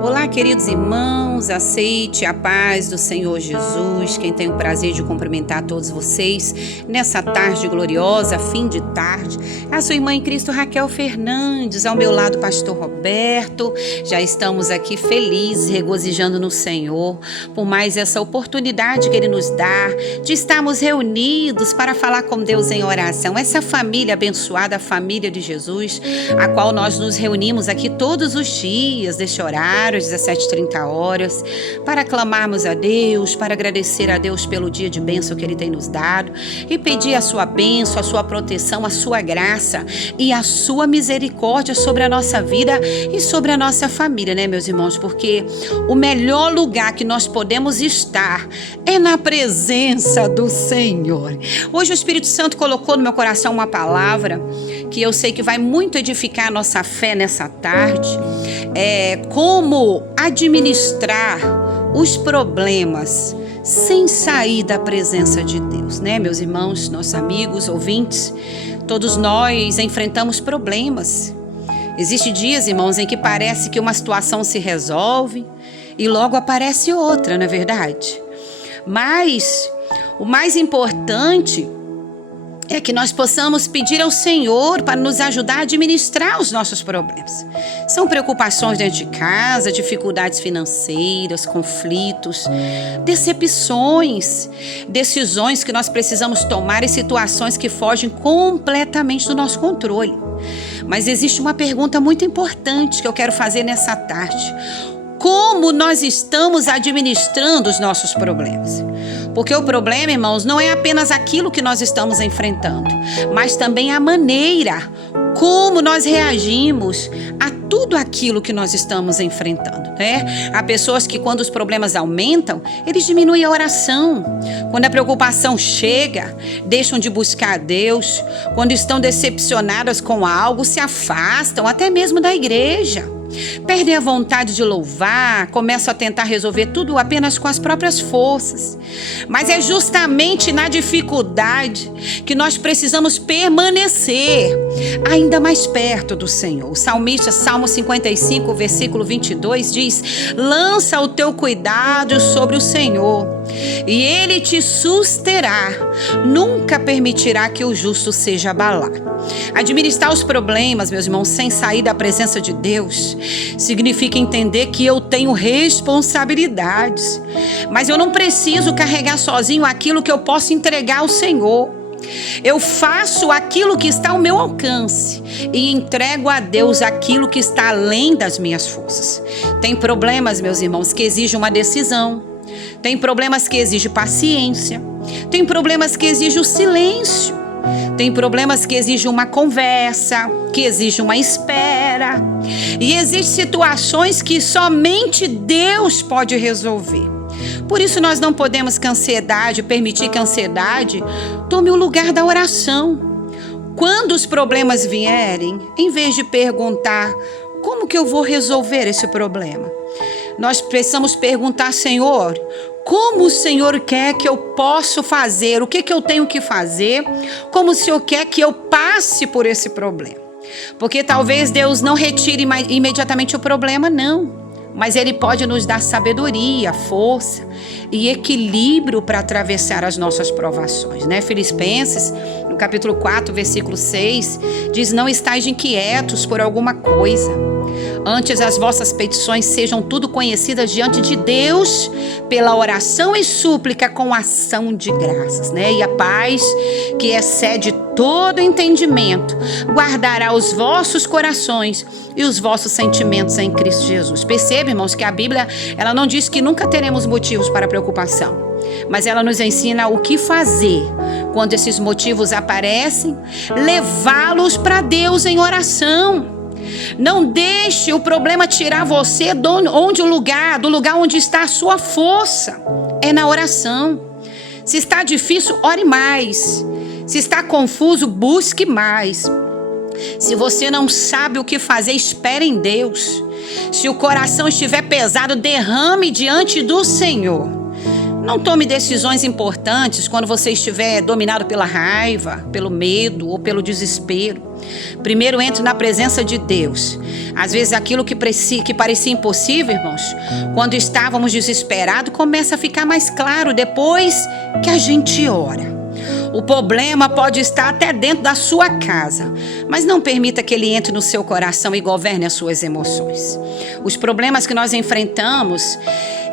Olá, queridos irmãos, aceite a paz do Senhor Jesus. Quem tem o prazer de cumprimentar todos vocês nessa tarde gloriosa, fim de tarde, é a sua irmã em Cristo, Raquel Fernandes, ao meu lado, pastor Roberto. Já estamos aqui felizes, regozijando no Senhor, por mais essa oportunidade que Ele nos dá, de estarmos reunidos para falar com Deus em oração. Essa família abençoada, a família de Jesus, a qual nós nos reunimos aqui todos os dias deste horário, às 17h30, para clamarmos a Deus, para agradecer a Deus pelo dia de bênção que Ele tem nos dado e pedir a sua bênção, a sua proteção, a sua graça e a sua misericórdia sobre a nossa vida e sobre a nossa família, né, meus irmãos? Porque o melhor lugar que nós podemos estar é na presença do Senhor. Hoje o Espírito Santo colocou no meu coração uma palavra que eu sei que vai muito edificar a nossa fé nessa tarde. Como administrar os problemas sem sair da presença de Deus, né, meus irmãos, nossos amigos, ouvintes? Todos nós enfrentamos problemas. Existem dias, irmãos, em que parece que uma situação se resolve e logo aparece outra, não é verdade? Mas o mais importante é que nós possamos pedir ao Senhor para nos ajudar a administrar os nossos problemas. São preocupações dentro de casa, dificuldades financeiras, conflitos, decepções, decisões que nós precisamos tomar em situações que fogem completamente do nosso controle. Mas existe uma pergunta muito importante que eu quero fazer nessa tarde. Como nós estamos administrando os nossos problemas? Porque o problema, irmãos, não é apenas aquilo que nós estamos enfrentando, mas também a maneira como nós reagimos a tudo aquilo que nós estamos enfrentando, né? Há pessoas que, quando os problemas aumentam, eles diminuem a oração. Quando a preocupação chega, deixam de buscar a Deus. Quando estão decepcionadas com algo, se afastam até mesmo da igreja. Perdem a vontade de louvar, começam a tentar resolver tudo apenas com as próprias forças. Mas é justamente na dificuldade que nós precisamos permanecer ainda mais perto do Senhor. O salmista, Salmo 55, versículo 22, diz: lança o teu cuidado sobre o Senhor, e Ele te susterá, nunca permitirá que o justo seja abalado. Administrar os problemas, meus irmãos, sem sair da presença de Deus, significa entender que eu tenho responsabilidades, mas eu não preciso carregar sozinho aquilo que eu posso entregar ao Senhor. Eu faço aquilo que está ao meu alcance e entrego a Deus aquilo que está além das minhas forças. Tem problemas, meus irmãos, que exigem uma decisão. Tem problemas que exigem paciência. Tem problemas que exigem o silêncio. Tem problemas que exigem uma conversa, que exigem uma espera. E existem situações que somente Deus pode resolver. Por isso nós não podemos permitir que a ansiedade tome o lugar da oração. Quando os problemas vierem, em vez de perguntar como que eu vou resolver esse problema, nós precisamos perguntar: Senhor, como o Senhor quer que eu possa fazer? O que eu tenho que fazer? Como o Senhor quer que eu passe por esse problema? Porque talvez Deus não retire imediatamente o problema, não. Mas Ele pode nos dar sabedoria, força e equilíbrio para atravessar as nossas provações, né? Filipenses, no capítulo 4, versículo 6, diz: não estáis inquietos por alguma coisa. Antes as vossas petições sejam tudo conhecidas diante de Deus pela oração e súplica com ação de graças, né? E a paz que excede todo entendimento guardará os vossos corações e os vossos sentimentos em Cristo Jesus. Perceba, irmãos, que a Bíblia, ela não diz que nunca teremos motivos para preocupação, mas ela nos ensina o que fazer quando esses motivos aparecem, levá-los para Deus em oração. Não deixe o problema tirar você do lugar onde está a sua força. É na oração. Se está difícil, ore mais. Se está confuso, busque mais. Se você não sabe o que fazer, espere em Deus. Se o coração estiver pesado, derrame diante do Senhor. Não tome decisões importantes quando você estiver dominado pela raiva, pelo medo ou pelo desespero. Primeiro entre na presença de Deus. Às vezes aquilo que parecia impossível, irmãos, quando estávamos desesperados, começa a ficar mais claro depois que a gente ora. O problema pode estar até dentro da sua casa, mas não permita que ele entre no seu coração e governe as suas emoções. Os problemas que nós enfrentamos,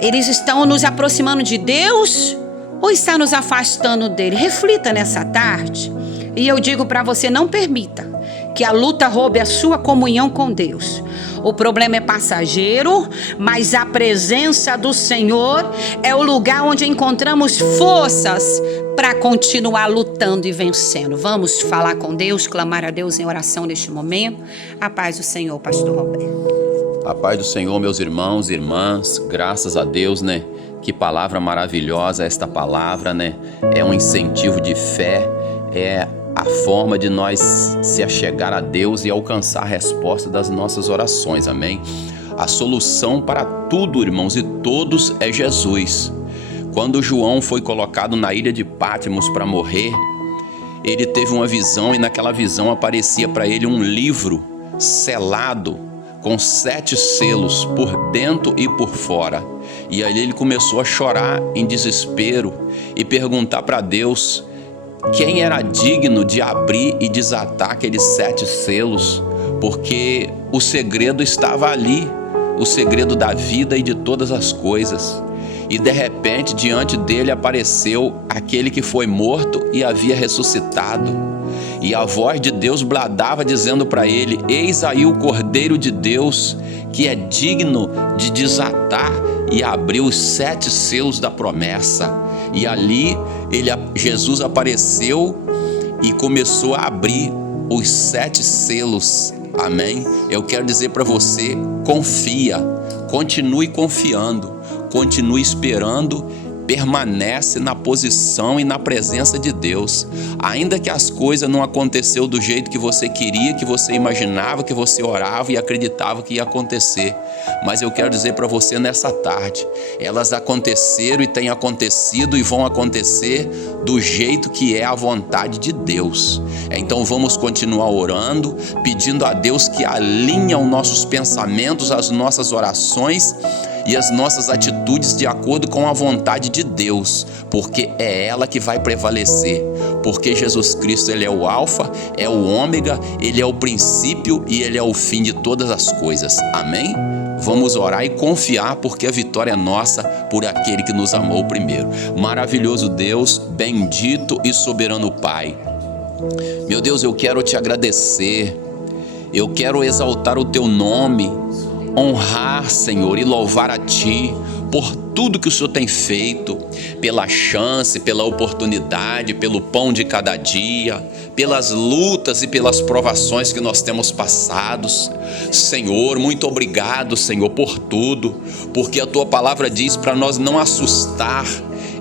eles estão nos aproximando de Deus ou está nos afastando dele? Reflita nessa tarde. E eu digo para você, não permita que a luta roube a sua comunhão com Deus. O problema é passageiro, mas a presença do Senhor é o lugar onde encontramos forças para continuar lutando e vencendo. Vamos falar com Deus, clamar a Deus em oração neste momento. A paz do Senhor, pastor Roberto. A paz do Senhor, meus irmãos e irmãs, graças a Deus, né? Que palavra maravilhosa esta palavra, né? É um incentivo de fé, é a forma de nós se achegar a Deus e alcançar a resposta das nossas orações, amém? A solução para tudo, irmãos e todos, é Jesus. Quando João foi colocado na ilha de Patmos para morrer, ele teve uma visão e naquela visão aparecia para ele um livro selado com 7 selos por dentro e por fora. E aí ele começou a chorar em desespero e perguntar para Deus quem era digno de abrir e desatar aqueles 7 selos, porque o segredo estava ali, o segredo da vida e de todas as coisas. E de repente diante dele apareceu aquele que foi morto e havia ressuscitado. E a voz de Deus bradava dizendo para ele: eis aí o Cordeiro de Deus, que é digno de desatar e abrir os 7 selos da promessa. E ali Jesus apareceu e começou a abrir os 7 selos. Amém? Eu quero dizer para você, confia, continue confiando, continue esperando, permanece na posição e na presença de Deus. Ainda que as coisas não aconteceu do jeito que você queria, que você imaginava, que você orava e acreditava que ia acontecer. Mas eu quero dizer para você nessa tarde, elas aconteceram e têm acontecido e vão acontecer do jeito que é a vontade de Deus. Então vamos continuar orando, pedindo a Deus que alinhe os nossos pensamentos, as nossas orações e as nossas atitudes de acordo com a vontade de Deus, porque é ela que vai prevalecer, porque Jesus Cristo, ele é o alfa, é o ômega, ele é o princípio e ele é o fim de todas as coisas. Amém? Vamos orar e confiar, porque a vitória é nossa por aquele que nos amou primeiro. Maravilhoso Deus, bendito e soberano Pai. Meu Deus, eu quero te agradecer, eu quero exaltar o teu nome, honrar, Senhor, e louvar a Ti por tudo que o Senhor tem feito, pela chance, pela oportunidade, pelo pão de cada dia, pelas lutas e pelas provações que nós temos passados. Senhor, muito obrigado, Senhor, por tudo, porque a Tua palavra diz para nós não assustar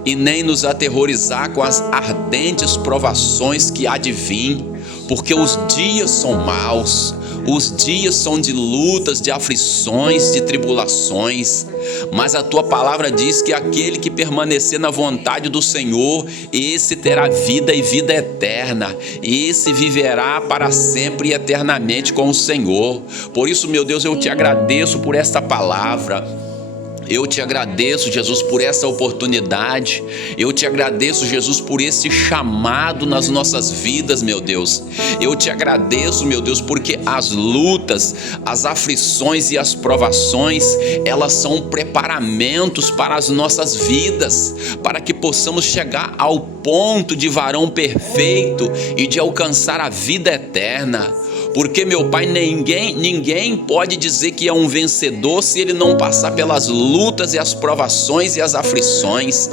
e nem nos aterrorizar com as ardentes provações que há de vir, porque os dias são maus, os dias são de lutas, de aflições, de tribulações, mas a Tua palavra diz que aquele que permanecer na vontade do Senhor, esse terá vida e vida eterna, esse viverá para sempre e eternamente com o Senhor. Por isso, meu Deus, eu te agradeço por esta palavra. Eu te agradeço, Jesus, por essa oportunidade. Eu te agradeço, Jesus, por esse chamado nas nossas vidas, meu Deus. Eu te agradeço, meu Deus, porque as lutas, as aflições e as provações, elas são preparamentos para as nossas vidas, para que possamos chegar ao ponto de varão perfeito e de alcançar a vida eterna. Porque, meu Pai, ninguém pode dizer que é um vencedor se ele não passar pelas lutas e as provações e as aflições.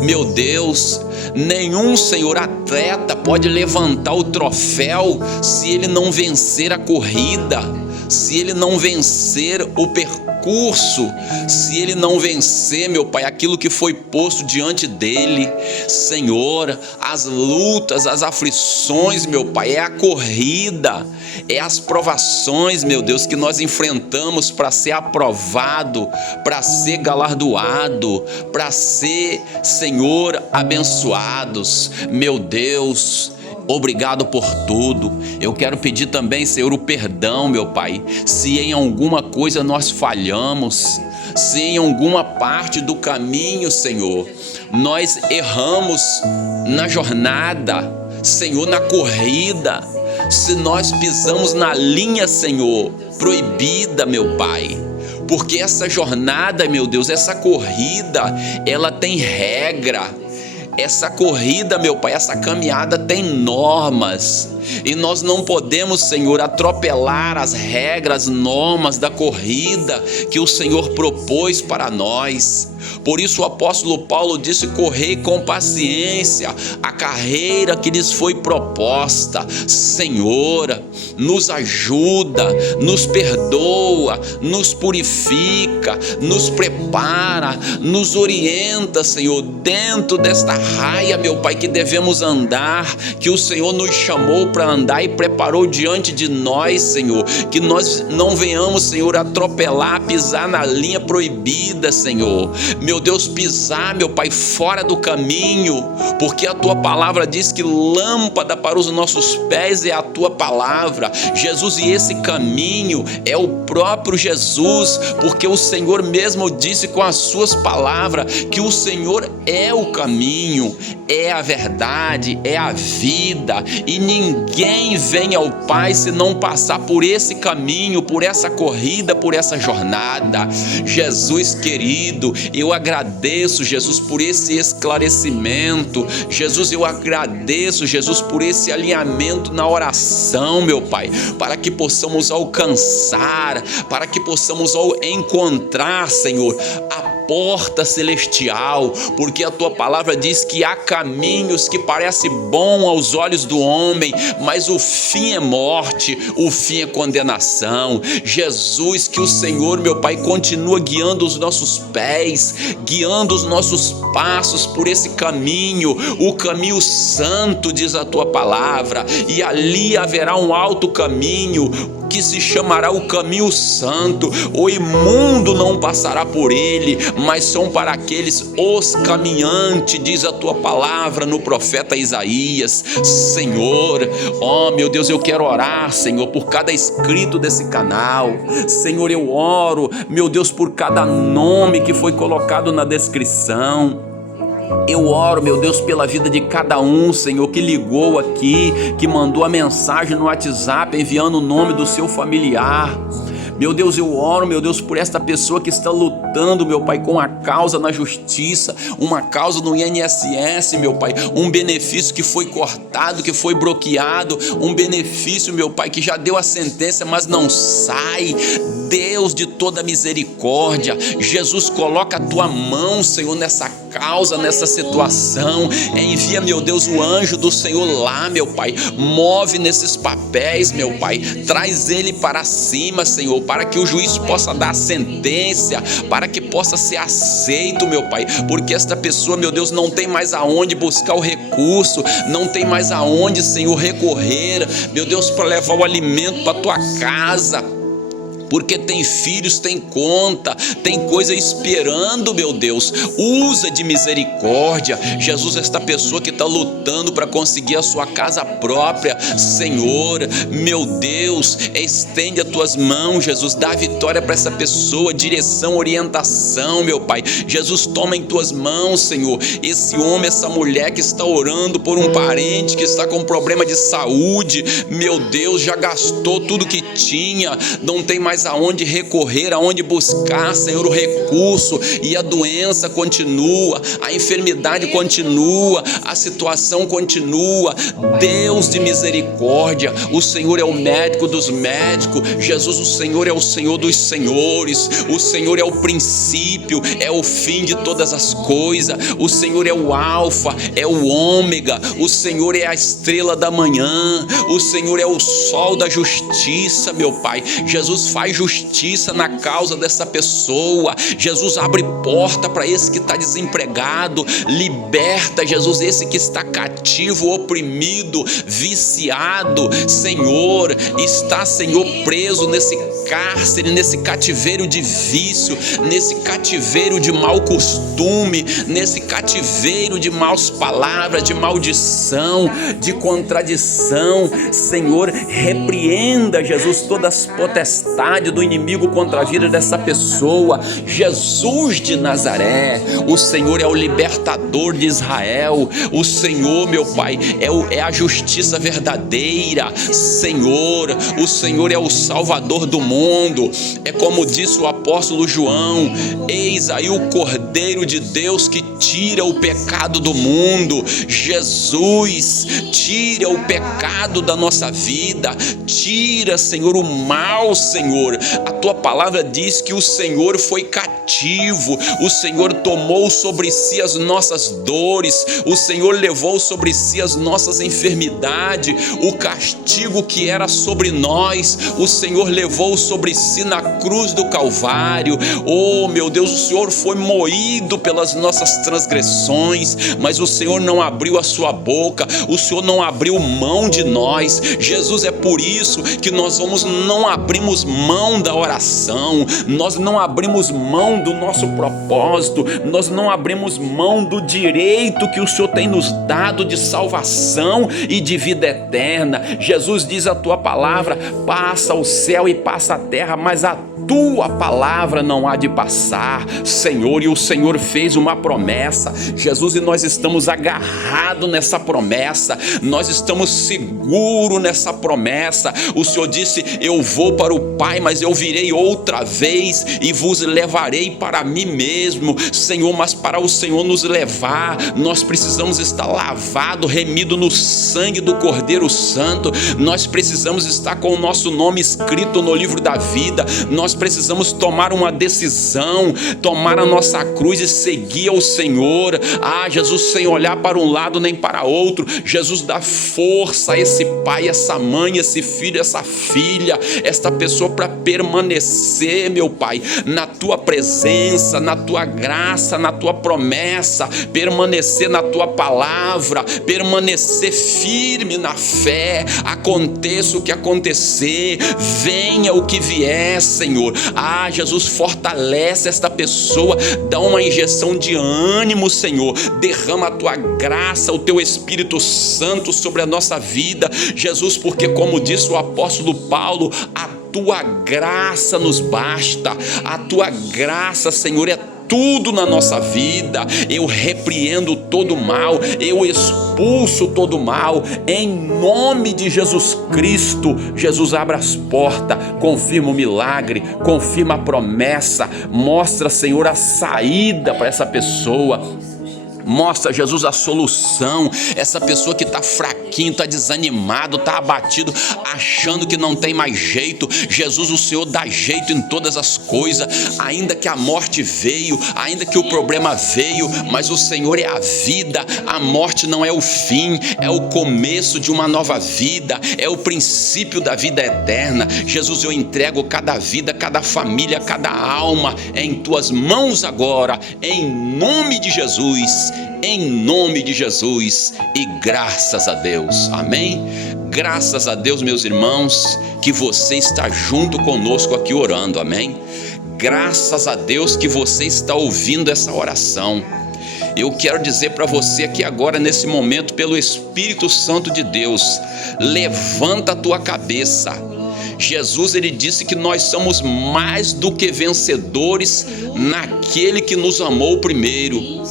Meu Deus, nenhum, Senhor, atleta pode levantar o troféu se ele não vencer a corrida, se ele não vencer o percurso, se ele não vencer, meu Pai, aquilo que foi posto diante dele. Senhor, as lutas, as aflições, meu Pai, é a corrida, é as provações, meu Deus, que nós enfrentamos para ser aprovado, para ser galardoado, para ser, Senhor, abençoados. Meu Deus, obrigado por tudo. Eu quero pedir também, Senhor, o perdão, meu Pai, se em alguma coisa nós falhamos, se em alguma parte do caminho, Senhor, nós erramos na jornada, Senhor, na corrida, se nós pisamos na linha, Senhor, proibida, meu Pai, porque essa jornada, meu Deus, essa corrida, ela tem regra. Essa corrida, meu Pai, essa caminhada tem normas, e nós não podemos, Senhor, atropelar as regras, normas da corrida que o Senhor propôs para nós. Por isso o apóstolo Paulo disse: correi com paciência a carreira que lhes foi proposta. Senhor, nos ajuda, nos perdoa, nos purifica, nos prepara, nos orienta, Senhor, dentro desta raia, meu Pai, que devemos andar, que o Senhor nos chamou para andar e preparou diante de nós, Senhor, que nós não venhamos, Senhor, atropelar, pisar na linha proibida, Senhor, meu Deus, pisar, meu Pai, fora do caminho, porque a Tua palavra diz que lâmpada para os nossos pés é a Tua palavra, Jesus, e esse caminho é o próprio Jesus, porque o Senhor mesmo disse com as Suas palavras que o Senhor é o caminho, é a verdade, é a vida, e ninguém vem ao Pai se não passar por esse caminho, por essa corrida, por essa jornada. Jesus querido, eu agradeço, Jesus, por esse esclarecimento. Jesus, eu agradeço, Jesus, por esse alinhamento na oração, meu Pai, para que possamos alcançar, para que possamos encontrar, Senhor, a porta celestial, porque a Tua palavra diz que há caminhos que parecem bons aos olhos do homem, mas o fim é morte, o fim é condenação. Jesus, que o Senhor, meu Pai, continua guiando os nossos pés, guiando os nossos passos por esse caminho, o caminho santo, diz a Tua palavra, e ali haverá um alto caminho, que se chamará o caminho santo. O imundo não passará por ele, mas são para aqueles os caminhantes, diz a Tua palavra no profeta Isaías. Senhor, ó meu Deus, eu quero orar, Senhor, por cada inscrito desse canal. Senhor, eu oro, meu Deus, por cada nome que foi colocado na descrição. Eu oro, meu Deus, pela vida de cada um, Senhor, que ligou aqui, que mandou a mensagem no WhatsApp enviando o nome do seu familiar. Meu Deus, eu oro, meu Deus, por esta pessoa que está lutando, meu Pai, com a causa na justiça, uma causa no INSS, meu Pai, um benefício que foi cortado, que foi bloqueado, um benefício, meu Pai, que já deu a sentença, mas não sai. Deus de toda misericórdia, Jesus, coloca a Tua mão, Senhor, nessa causa, nessa situação. Envia, meu Deus, o anjo do Senhor lá, meu Pai, move nesses papéis, meu Pai, traz ele para cima, Senhor, para que o juiz possa dar a sentença, para que possa ser aceito, meu Pai, porque esta pessoa, meu Deus, não tem mais aonde buscar o recurso, não tem mais aonde, Senhor, recorrer, meu Deus, para levar o alimento para a Tua casa, porque tem filhos, tem conta, tem coisa esperando, meu Deus. Usa de misericórdia, Jesus, esta pessoa que está lutando para conseguir a sua casa própria, Senhor, meu Deus, estende as Tuas mãos, Jesus, dá vitória para essa pessoa, direção, orientação, meu Pai. Jesus, toma em Tuas mãos, Senhor, esse homem, essa mulher que está orando por um parente que está com problema de saúde, meu Deus, já gastou tudo que tinha, não tem mais aonde recorrer, aonde buscar, Senhor, o recurso, e a doença continua, a enfermidade continua, a situação continua. Deus de misericórdia, o Senhor é o médico dos médicos, Jesus, o Senhor é o Senhor dos senhores, o Senhor é o princípio, é o fim de todas as coisas, o Senhor é o alfa, é o ômega, o Senhor é a estrela da manhã, o Senhor é o sol da justiça, meu Pai. Jesus, faz faz justiça na causa dessa pessoa. Jesus, abre porta para esse que está desempregado, liberta, Jesus, esse que está cativo, oprimido, viciado, Senhor, está, Senhor, preso nesse cárcere, nesse cativeiro de vício, nesse cativeiro de mau costume, nesse cativeiro de maus palavras, de maldição, de contradição. Senhor, repreenda, Jesus, todas as potestades do inimigo contra a vida dessa pessoa. Jesus de Nazaré, o Senhor é o libertador de Israel. O Senhor, meu Pai, é a justiça verdadeira. Senhor, o Senhor é o Salvador do mundo. É como disse o apóstolo João: eis aí o Cordeiro de Deus que tira o pecado do mundo. Jesus, tira o pecado da nossa vida, tira, Senhor, o mal, Senhor. A tua palavra diz que o Senhor foi cativo, o Senhor tomou sobre si as nossas dores, o Senhor levou sobre si as nossas enfermidades, o castigo que era sobre nós, o Senhor levou sobre si na cruz do Calvário. Oh, meu Deus, o Senhor foi moído pelas nossas transgressões, mas o Senhor não abriu a sua boca, o Senhor não abriu mão de nós. Jesus, é por isso que nós não abrimos mão da oração, nós não abrimos mão do nosso propósito, nós não abrimos mão do direito que o Senhor tem nos dado de salvação e de vida eterna. Jesus, diz a tua palavra: passa o céu e passa a terra, mas a tua palavra não há de passar, Senhor. E o Senhor fez uma promessa, Jesus, e nós estamos agarrados nessa promessa, nós estamos seguros nessa promessa. O Senhor disse: eu vou para o Pai, mas eu virei outra vez e vos levarei para mim mesmo. Senhor, mas para o Senhor nos levar, nós precisamos estar lavado, remido no sangue do Cordeiro Santo. Nós precisamos estar com o nosso nome escrito no livro da vida. Nós precisamos tomar uma decisão, tomar a nossa cruz e seguir ao Senhor. Ah, Jesus, sem olhar para um lado nem para outro. Jesus, dá força a esse pai, essa mãe, esse filho, essa filha, esta pessoa, para permanecer, meu Pai, na tua presença, na tua graça, na tua promessa, permanecer na tua palavra, permanecer firme na fé. Aconteça o que acontecer, venha o que vier, Senhor. Ah, Jesus, fortalece esta pessoa, dá uma injeção de ânimo, Senhor, derrama a tua graça, o teu Espírito Santo sobre a nossa vida, Jesus, porque como disse o apóstolo Paulo, a tua graça nos basta, a tua graça, Senhor, é tudo na nossa vida. Eu repreendo todo mal, eu expulso todo mal, em nome de Jesus Cristo. Jesus, abre as portas, confirma o milagre, confirma a promessa, mostra, Senhor, a saída para essa pessoa. Mostra, Jesus, a solução. Essa pessoa que está fraquinho, está desanimado, está abatido, achando que não tem mais jeito. Jesus, o Senhor dá jeito em todas as coisas. Ainda que a morte veio, ainda que o problema veio, mas o Senhor é a vida. A morte não é o fim, é o começo de uma nova vida, é o princípio da vida eterna. Jesus, eu entrego cada vida, cada família, cada alma em tuas mãos agora, em nome de Jesus. Em nome de Jesus, e graças a Deus, amém? Graças a Deus, meus irmãos, que você está junto conosco aqui orando, amém? Graças a Deus que você está ouvindo essa oração. Eu quero dizer para você aqui agora, nesse momento, pelo Espírito Santo de Deus, levanta a tua cabeça. Jesus, ele disse que nós somos mais do que vencedores naquele que nos amou primeiro.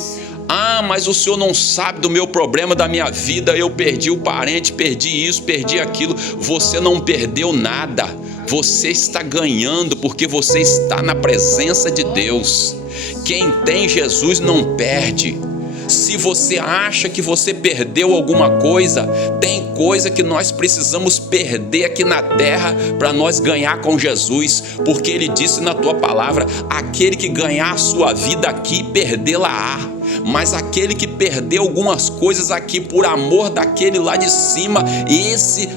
Ah, mas o Senhor não sabe do meu problema, da minha vida, eu perdi o parente, perdi isso, perdi aquilo. Você não perdeu nada, você está ganhando, porque você está na presença de Deus. Quem tem Jesus não perde. Se você acha que você perdeu alguma coisa, tem coisa que nós precisamos perder aqui na terra para nós ganhar com Jesus, porque ele disse na tua palavra: aquele que ganhar a sua vida aqui, perdê-la-á. Mas aquele que perdeu algumas coisas aqui por amor daquele lá de cima, esse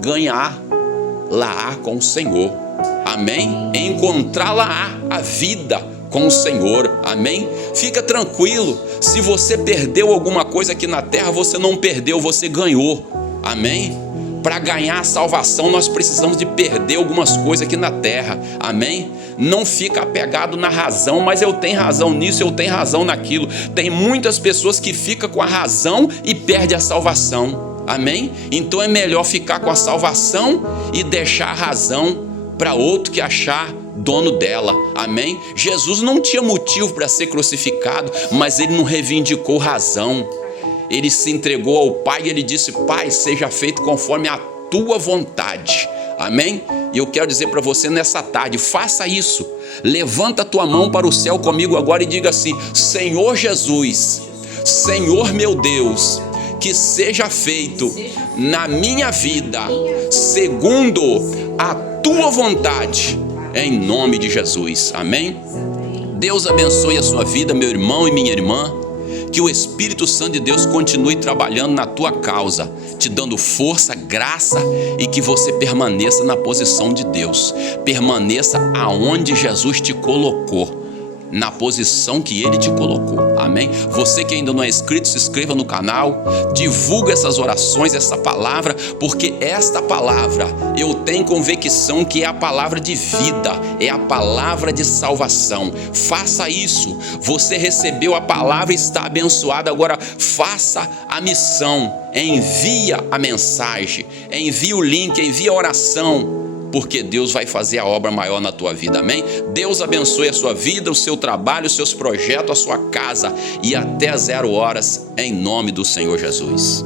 ganhar lá com o Senhor. amém? Encontrá-la a vida com o Senhor, amém? Fica tranquilo, se você perdeu alguma coisa aqui na terra, você não perdeu, você ganhou, amém? Para ganhar a salvação, nós precisamos de perder algumas coisas aqui na terra, amém? Não fica apegado na razão, mas eu tenho razão nisso, eu tenho razão naquilo. Tem muitas pessoas que ficam com a razão e perdem a salvação, amém? Então é melhor ficar com a salvação e deixar a razão para outro que achar dono dela, amém? Jesus não tinha motivo para ser crucificado, mas ele não reivindicou razão. Ele se entregou ao Pai e ele disse: Pai, seja feito conforme a tua vontade, amém? E eu quero dizer para você nessa tarde, faça isso. Levanta a tua mão para o céu comigo agora e diga assim: Senhor Jesus, Senhor meu Deus, que seja feito na minha vida segundo a tua vontade, em nome de Jesus, amém? Deus abençoe a sua vida, meu irmão e minha irmã. Que o Espírito Santo de Deus continue trabalhando na tua causa, te dando força, graça, e que você permaneça na posição de Deus. Permaneça aonde Jesus te colocou, na posição que Ele te colocou, amém? Você que ainda não é inscrito, se inscreva no canal, divulga essas orações, essa palavra, porque esta palavra, eu tenho convicção que é a palavra de vida, é a palavra de salvação. Faça isso, você recebeu a palavra e está abençoado, agora faça a missão, envia a mensagem, envia o link, envia a oração, porque Deus vai fazer a obra maior na tua vida, amém? Deus abençoe a sua vida, o seu trabalho, os seus projetos, a sua casa, e até 0 horas, em nome do Senhor Jesus.